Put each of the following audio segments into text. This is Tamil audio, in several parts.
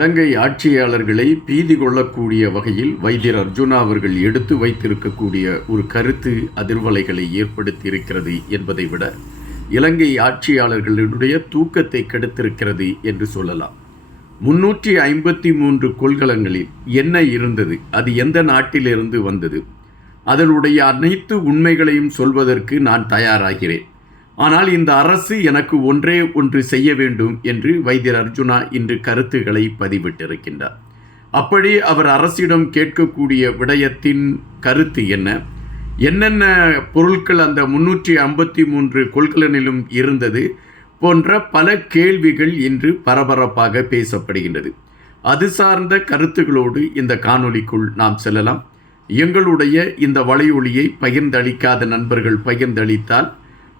இலங்கை ஆட்சியாளர்களை பீதி கொள்ளக்கூடிய வகையில் வைத்தியர் அர்ஜுனா அவர்கள் எடுத்து வைத்திருக்கக்கூடிய ஒரு கருத்து அதிர்வலைகளை ஏற்படுத்தியிருக்கிறது என்பதை விட இலங்கை ஆட்சியாளர்களுடைய தூக்கத்தை கெடுத்திருக்கிறது என்று சொல்லலாம். முன்னூற்றி ஐம்பத்தி மூன்று கொள்கலங்களில் என்ன இருந்தது? அது எந்த நாட்டிலிருந்து வந்தது? அதனுடைய அனைத்து உண்மைகளையும் சொல்வதற்கு நான் தயாராகிறேன். ஆனால் இந்த அரசு எனக்கு ஒன்றே ஒன்று செய்ய வேண்டும் என்று வைத்தியர் அர்ஜுனா இன்று கருத்துக்களை பதிவிட்டிருக்கின்றார். அப்படி அவர் அரசிடம் கேட்கக்கூடிய விடயத்தின் கருத்து என்ன? என்னென்ன பொருட்கள் அந்த முன்னூற்றி ஐம்பத்தி மூன்று கொள்கலனிலும் இருந்தது போன்ற பல கேள்விகள் இன்று பரபரப்பாக பேசப்படுகின்றது. அது சார்ந்த கருத்துகளோடு இந்த காணொளிக்குள் நாம் செல்லலாம். எங்களுடைய இந்த வலையொலியை பகிர்ந்தளிக்காத நண்பர்கள் பகிர்ந்தளித்தால்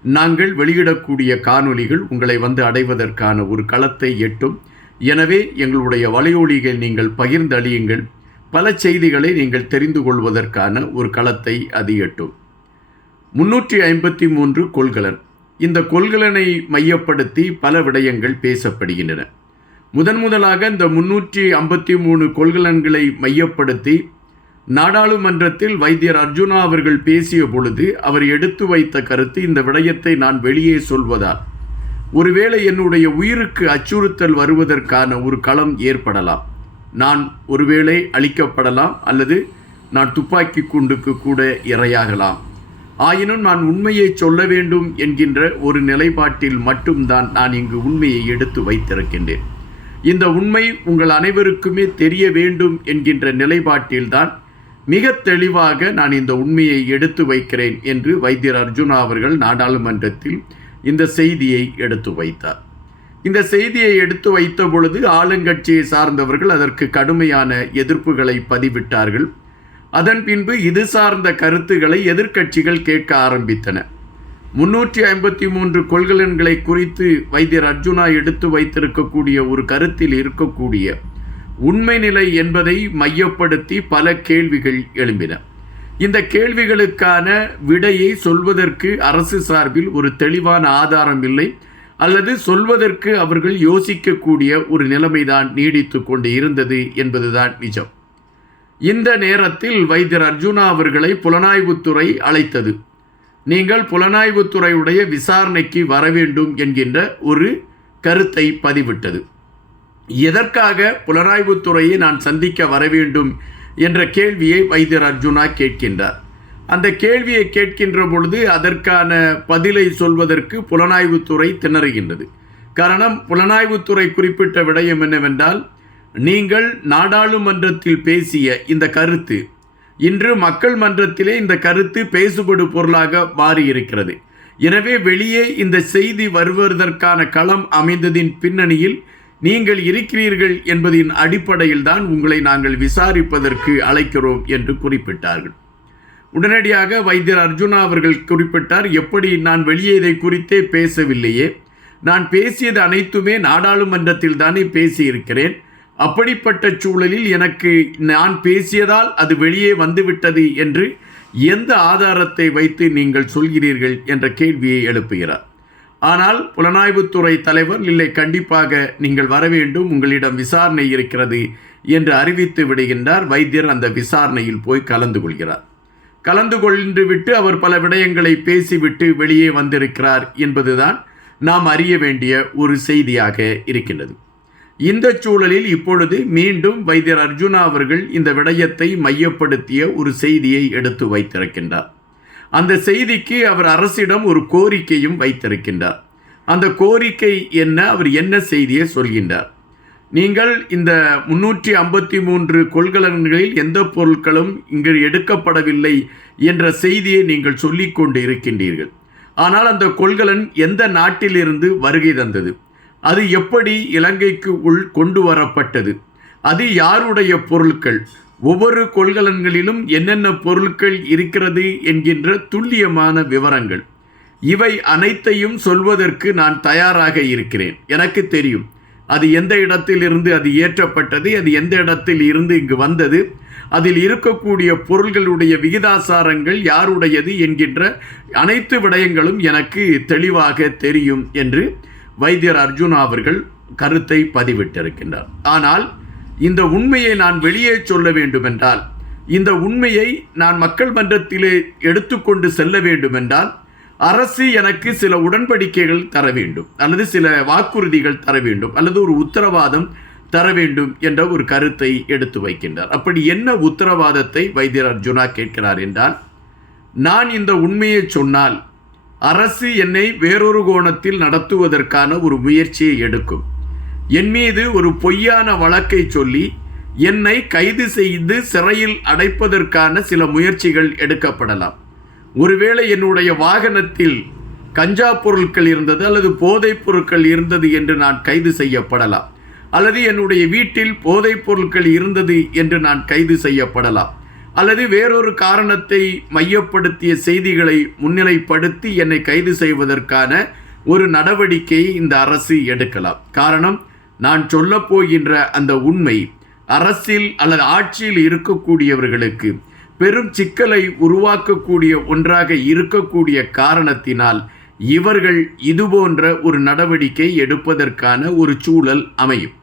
நாங்கள் வெளியிடக்கூடிய காணொளிகள் உங்களை வந்து அடைவதற்கான ஒரு களத்தை எட்டும். எனவே எங்களுடைய வலையொலிகள் நீங்கள் பகிர்ந்தளியுங்கள் பல செய்திகளை நீங்கள் தெரிந்து கொள்வதற்கான ஒரு களத்தை அது எட்டும். முன்னூற்றி ஐம்பத்தி மூன்று கொள்கலன். இந்த கொள்கலனை மையப்படுத்தி பல விடயங்கள் பேசப்படுகின்றன. முதன் முதலாக இந்த முன்னூற்றி ஐம்பத்தி மூணு கொள்கலன்களை மையப்படுத்தி நாடாளுமன்றத்தில் வைத்தியர் அர்ஜுனா அவர்கள் பேசிய பொழுது அவர் எடுத்து வைத்த கருத்து இந்த விடயத்தை நான் வெளியே சொல்வதால். ஒருவேளை என்னுடைய உயிருக்கு அச்சுறுத்தல் வருவதற்கான ஒரு களம் ஏற்படலாம். நான் ஒருவேளை அழிக்கப்படலாம் அல்லது நான் துப்பாக்கி குண்டுக்கு கூட இரையாகலாம். ஆயினும் நான் உண்மையை சொல்ல வேண்டும் என்கின்ற ஒரு நிலைப்பாட்டில் மட்டும்தான் நான் இங்கு உண்மையை எடுத்து வைத்திருக்கின்றேன். இந்த உண்மை உங்கள் அனைவருக்குமே தெரிய வேண்டும் என்கின்ற நிலைப்பாட்டில்தான் மிக தெளிவாக நான் இந்த உண்மையை எடுத்து வைக்கிறேன் என்று வைத்தியர் அர்ஜுனா அவர்கள் நாடாளுமன்றத்தில் இந்த செய்தியை எடுத்து வைத்தார். இந்த செய்தியை எடுத்து வைத்த பொழுது ஆளுங்கட்சியை சார்ந்தவர்கள் அதற்கு கடுமையான எதிர்ப்புகளை பதிவிட்டார்கள். அதன் பின்பு இது சார்ந்த கருத்துக்களை எதிர்க்கட்சிகள் கேட்க ஆரம்பித்தன. முன்னூற்றி ஐம்பத்தி மூன்று கொள்கலன்களை குறித்து வைத்தியர் அர்ஜுனா எடுத்து வைத்திருக்கக்கூடிய ஒரு கருத்தில் இருக்கக்கூடிய உண்மை நிலை என்பதை மையப்படுத்தி பல கேள்விகள் எழும்பின. இந்த கேள்விகளுக்கான விடையை சொல்வதற்கு அரசு சார்பில் ஒரு தெளிவான ஆதாரம் இல்லை. அல்லது சொல்வதற்கு அவர்கள் யோசிக்கக்கூடிய ஒரு நிலைமைதான் நீடித்து கொண்டு இருந்தது என்பதுதான் நிஜம். இந்த நேரத்தில் வைத்தியர் அர்ஜுனா அவர்களை புலனாய்வுத்துறை அழைத்தது. நீங்கள் புலனாய்வுத்துறையுடைய விசாரணைக்கு வர வேண்டும் என்கின்ற ஒரு கருத்தை பதிவிட்டது. எதற்காக புலனாய்வுத்துறையை நான் சந்திக்க வர வேண்டும் என்ற கேள்வியை வைத்தியர் அர்ஜுனா கேட்கின்றார். அந்த கேள்வியை கேட்கின்ற பொழுது அதற்கான பதிலை சொல்வதற்கு புலனாய்வுத்துறை திணறுகின்றது. காரணம் புலனாய்வுத்துறை குறிப்பிட்ட விடயம் என்னவென்றால் நீங்கள் நாடாளுமன்றத்தில் பேசிய இந்த கருத்து இன்று மக்கள் மன்றத்திலே இந்த கருத்து பேசுபடு பொருளாக மாறியிருக்கிறது. எனவே வெளியே இந்த செய்தி வருவதற்கான களம் அமைந்ததின் பின்னணியில் நீங்கள் இருக்கிறீர்கள் என்பதின் அடிப்படையில் தான் உங்களை நாங்கள் விசாரிப்பதற்கு அழைக்கிறோம் என்று குறிப்பிட்டார்கள். உடனடியாக வைத்தியர் அர்ஜுனா அவர்கள் குறிப்பிட்டார் எப்படி நான் வெளியே இதை குறித்தே பேசவில்லையே? நான் பேசியது அனைத்துமே நாடாளுமன்றத்தில் தானே பேசியிருக்கிறேன். அப்படிப்பட்ட சூழலில் எனக்கு நான் பேசியதால் அது வெளியே வந்துவிட்டது என்று எந்த ஆதாரத்தை வைத்து நீங்கள் சொல்கிறீர்கள்? என்ற கேள்வியை எழுப்புகிறார். ஆனால் புலனாய்வுத்துறை தலைவர் இல்லை கண்டிப்பாக நீங்கள் வர வேண்டும் உங்களிடம் விசாரணை இருக்கிறது என்று அறிவித்து விடுகின்றார். வைத்தியர் அந்த விசாரணையில் போய் கலந்து கொள்கிறார். கலந்து கொண்டு விட்டு அவர் பல விடயங்களை பேசிவிட்டு வெளியே வந்திருக்கிறார் என்பதுதான் நாம் அறிய வேண்டிய ஒரு செய்தியாக இருக்கின்றது. இந்த சூழலில் இப்பொழுது மீண்டும் வைத்தியர் அர்ஜுனா அவர்கள் இந்த விடயத்தை மையப்படுத்திய ஒரு செய்தியை எடுத்து வைத்திருக்கின்றார். அந்த செய்திக்கு அவர் அரசிடம் ஒரு கோரிக்கையும் வைத்திருக்கின்றார். அந்த கோரிக்கை என்ன? அவர் என்ன செய்தியை சொல்கின்றார். நீங்கள் இந்த முன்னூற்றி ஐம்பத்தி மூன்று கொள்கலன்களில் எந்த பொருட்களும் இங்கு எடுக்கப்படவில்லை என்ற செய்தியை நீங்கள் சொல்லிக் கொண்டு இருக்கின்றீர்கள். ஆனால் அந்த கொள்கலன் எந்த நாட்டிலிருந்து வருகை தந்தது? அது எப்படி இலங்கைக்கு உள் கொண்டு வரப்பட்டது? அது யாருடைய பொருட்கள்? ஒவ்வொரு கொள்கலன்களிலும் என்னென்ன பொருட்கள் இருக்கிறது என்கின்ற துல்லியமான விவரங்கள். இவை அனைத்தையும் சொல்வதற்கு நான் தயாராக இருக்கிறேன். எனக்கு தெரியும். அது எந்த இடத்திலிருந்து அது ஏற்றப்பட்டது அது எந்த இடத்தில் இருந்து இங்கு வந்தது அதில் இருக்கக்கூடிய பொருள்களுடைய விகிதாசாரங்கள் யாருடையது என்கின்ற அனைத்து விடயங்களும் எனக்கு தெளிவாக தெரியும் என்று வைத்தியர் அர்ஜுனா அவர்கள் கருத்தை பதிவிட்டிருக்கின்றார். ஆனால் இந்த உண்மையை நான் வெளியே சொல்ல வேண்டுமென்றால் இந்த உண்மையை நான் மக்கள் மன்றத்திலே எடுத்துக்கொண்டு செல்ல வேண்டுமென்றால் அரசு எனக்கு சில உடன்படிக்கைகள் தர வேண்டும் அல்லது சில வாக்குறுதிகள் தர வேண்டும் அல்லது ஒரு உத்தரவாதம் தர வேண்டும் என்ற ஒரு கருத்தை எடுத்து வைக்கின்றார். அப்படி என்ன உத்தரவாதத்தை வைத்தியர் அர்ஜுனா கேட்கிறார் என்றால் நான் இந்த உண்மையை சொன்னால் அரசு என்னை வேறொரு கோணத்தில் நடத்துவதற்கான ஒரு முயற்சியை எடுக்கும். என் மீது ஒரு பொய்யான வழக்கை சொல்லி என்னை கைது செய்து சிறையில் அடைப்பதற்கான சில முயற்சிகள் எடுக்கப்படலாம். ஒருவேளை என்னுடைய வாகனத்தில் கஞ்சா பொருட்கள் இருந்தது அல்லது போதைப் பொருட்கள் இருந்தது என்று நான் கைது செய்யப்படலாம். அல்லது என்னுடைய வீட்டில் போதைப் பொருட்கள் இருந்தது என்று நான் கைது செய்யப்படலாம். அல்லது வேறொரு காரணத்தை மையப்படுத்திய செய்திகளை முன்னிலைப்படுத்தி என்னை கைது செய்வதற்கான ஒரு நடவடிக்கையை இந்த அரசு எடுக்கலாம். காரணம் நான் சொல்லப்போகின்ற அந்த உண்மை அரசில் அல்லது ஆட்சியில் இருக்கக்கூடியவர்களுக்கு பெரும் சிக்கலை உருவாக்கக்கூடிய ஒன்றாக இருக்கக்கூடிய காரணத்தினால் இவர்கள் இதுபோன்ற ஒரு நடவடிக்கை எடுப்பதற்கான ஒரு சூழல் அமையும்.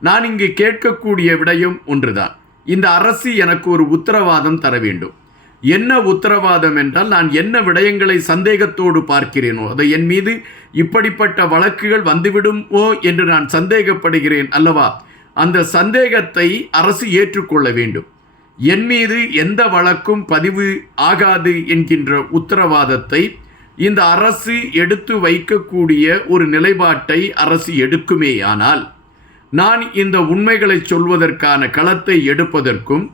நான் இங்கு கேட்கக்கூடிய விடயம் ஒன்றுதான். இந்த அரசு எனக்கு ஒரு உத்தரவாதம் தர வேண்டும். என்ன உத்தரவாதம் என்றால் நான் என்ன விடயங்களை சந்தேகத்தோடு பார்க்கிறேனோ அதை என் மீது இப்படிப்பட்ட வழக்குகள் வந்துவிடுமோ என்று நான் சந்தேகப்படுகிறேன் அல்லவா? அந்த சந்தேகத்தை அரசு ஏற்றுக்கொள்ள வேண்டும். என் மீது எந்த வழக்கும் பதிவு ஆகாது என்கின்ற உத்தரவாதத்தை இந்த அரசு எடுத்து வைக்கக்கூடிய ஒரு நிலைப்பாட்டை அரசு எடுக்குமேயானால் நான் இந்த உண்மைகளை சொல்வதற்கான களத்தை எடுப்பதற்கும்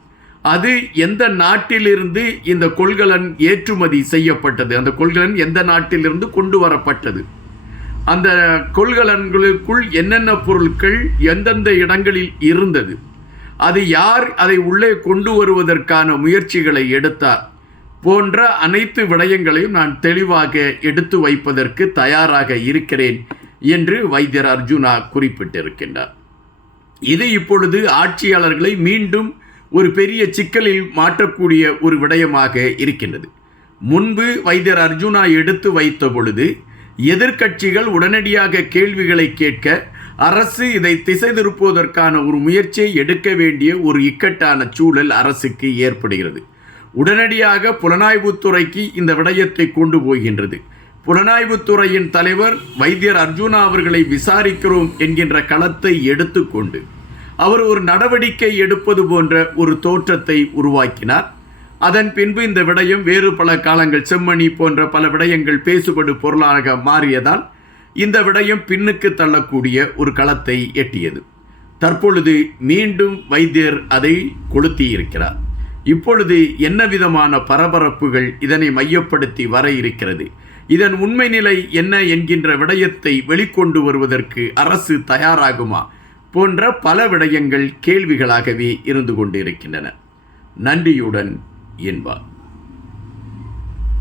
அது எந்த நாட்டிலிருந்து இந்த கொள்கலன் ஏற்றுமதி செய்யப்பட்டது? அந்த கொள்கலன் எந்த நாட்டிலிருந்து கொண்டு வரப்பட்டது? அந்த கொள்கலன்களுக்குள் என்னென்ன பொருட்கள் எந்தெந்த இடங்களில் இருந்தது? அது யார் அதை உள்ளே கொண்டு வருவதற்கான முயற்சிகளை எடுத்தார்? போன்ற அனைத்து விடயங்களையும் நான் தெளிவாக எடுத்து வைப்பதற்கு தயாராக இருக்கிறேன் என்று வைத்தியர் அர்ஜுனா குறிப்பிட்டிருக்கின்றார். இது இப்பொழுது ஆட்சியாளர்களை மீண்டும் ஒரு பெரிய சிக்கலில் மாற்றக்கூடிய ஒரு விடயமாக இருக்கின்றது. முன்பு வைத்தியர் அர்ஜுனா எடுத்து வைத்த பொழுது எதிர்க்கட்சிகள் உடனடியாக கேள்விகளை கேட்க அரசு இதை திசை திருப்புவதற்கான ஒரு முயற்சியை எடுக்க வேண்டிய ஒரு இக்கட்டான சூழல் அரசுக்கு ஏற்படுகிறது. உடனடியாக புலனாய்வுத்துறைக்கு இந்த விடயத்தை கொண்டு போகின்றது. புலனாய்வுத்துறையின் தலைவர் வைத்தியர் அர்ஜுனா அவர்களை விசாரிக்கிறோம் என்கின்ற களத்தை எடுத்துக்கொண்டு அவர் ஒரு நடவடிக்கை எடுப்பது போன்ற ஒரு தோற்றத்தை உருவாக்கினார். அதன் பின்பு இந்த விடயம் வேறு பல காலங்கள் செம்மணி போன்ற பல விடயங்கள் பேசுபடு பொருளாக மாறியதால் இந்த விடயம் பின்னுக்கு தள்ளக்கூடிய ஒரு களத்தை எட்டியது. தற்பொழுது மீண்டும் வைத்தியர் அதை கொளுத்தி இருக்கிறார் இப்பொழுது என்ன விதமான பரபரப்புகள் இதனை மையப்படுத்தி வர இருக்கிறது? இதன் உண்மை நிலை என்ன என்கின்ற விடயத்தை வெளிக்கொண்டு வருவதற்கு அரசு தயாராகுமா? போன்ற பல விடயங்கள் கேள்விகளாகவே இருந்து கொண்டிருக்கின்றன. நன்றியுடன் என்பார்